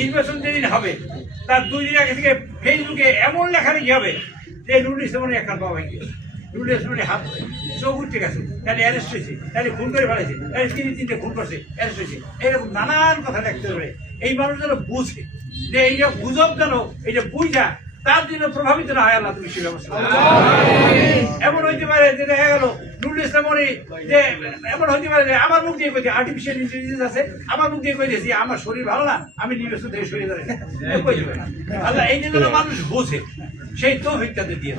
নির্বাচন যেদিন হবে তার 2 দিন আগে থেকে ফেসবুকে এমন লেখালেখি হবে যে নুরুল ইসলামের একটা পাওয়া হয়ে গেছে, নুরুল ইসলামের হাত চোখ উঠে গেছে, তাহলে অ্যারেস্ট হয়েছে, তাহলে খুন করে ফেলেছে, তাহলে 3 খুন করছে, অ্যারেস্ট হয়েছে, এরকম নানান কথা লিখতে পারে। এই মানুষ যেন বুঝে যে এইটা গুজব যেন এইটা বুঝা তার জন্য প্রভাবিত না হয়, আল্লাহ তুমি সে ব্যবস্থা। এমন হইতে পারে যে দেখা গেল নুরুল ইসলামী যে এমন হইতে পারে যে আমার মুখ দিয়ে কইছে আর্টিফিশিয়াল ইন্টেলিজেন্স আছে, আমার মুখ দিয়ে কই দিয়েছি আমার শরীর ভালো না, আমি নির্বাচন থেকে সরে যাই, কই দেবে না। আল্লাহ এই জন্য মানুষ বোঝে, সেই তৌফিক তাদের দিয়ে।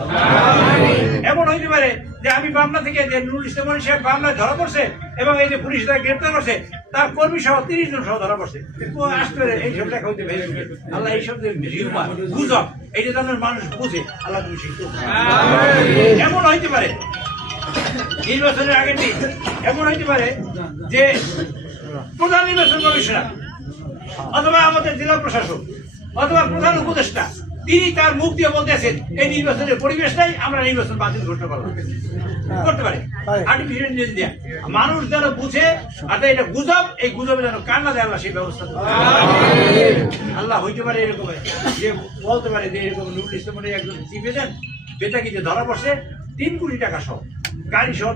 এমন হইতে পারে যে আমি বাংলা থেকে যে নুরুল ইসলামী সাহেব বাংলায় ধরা পড়ছে এবং এই যে পুলিশ তাকে গ্রেপ্তার করছে, তার কর্মী সহ 30 জন সহ ধরা পড়ছে, আসতে পারে এইসব লেখা হইতে পারে। আল্লাহ এইসব যে গুজব এই যে মানুষ বুঝে, আল্লাহ তুমি শিখতে। এমন হইতে পারে নির্বাচনের আগের দিন, এমন হইতে পারে যে প্রধান নির্বাচন কমিশনার অথবা আমাদের জেলা প্রশাসক অথবা প্রধান উপদেষ্টা তিনি তার মুখ দিয়ে বলতেছেন এই নির্বাচনের পরিবেশ নাই, আমরা নির্বাচন বাতিল ঘোষণা করলাম, করতে পারে আর্টিফিশিয়াল ইন্টেলিজেন্স দিয়ে। মানুষ যেন বুঝে অর্থাৎ এটা গুজব, এই গুজবে যেন কান্না দেয়, আল্লাহ সেই ব্যবস্থা আল্লাহ হইতে পারে এরকম যে বলতে পারে যে এরকম নুরুল ইসলামের একজন চিফ এজেন্ট বেতাকিতে ধরা পড়ছে 3 কোটি টাকা সহ গাড়ি সহ